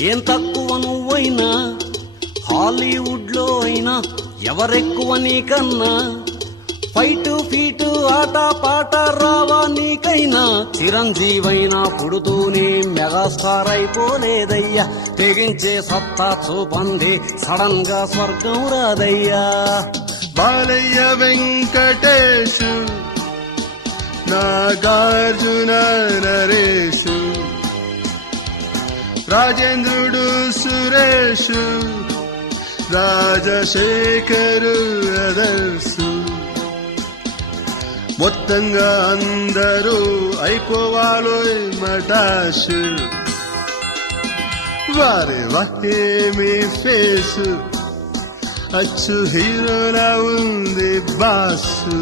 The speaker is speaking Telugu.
ఏం తక్కువ నువ్వైనా హాలీవుడ్ లో అయినా ఎవరెక్కువ నీకన్నా ఫైటు ఫీటు ఆట పాట రావా నీకైనా చిరంజీవైనా పుడుతూనే మెగాస్టార్ అయిపోలేదయ్యా తెగించే సత్తా చూపంది సడన్ గా స్వర్గం రాదయ్యా బాలయ్య వెంకటేశు నాగార్జున నరేషు రాజేంద్రుడు సురేషు రాజశేఖరు అదర్సు మొత్తంగా అందరూ అయిపోవాలో మటాషు వారే వాహేమి ఫేసు అచ్చు హీరోలా ఉంది బాసు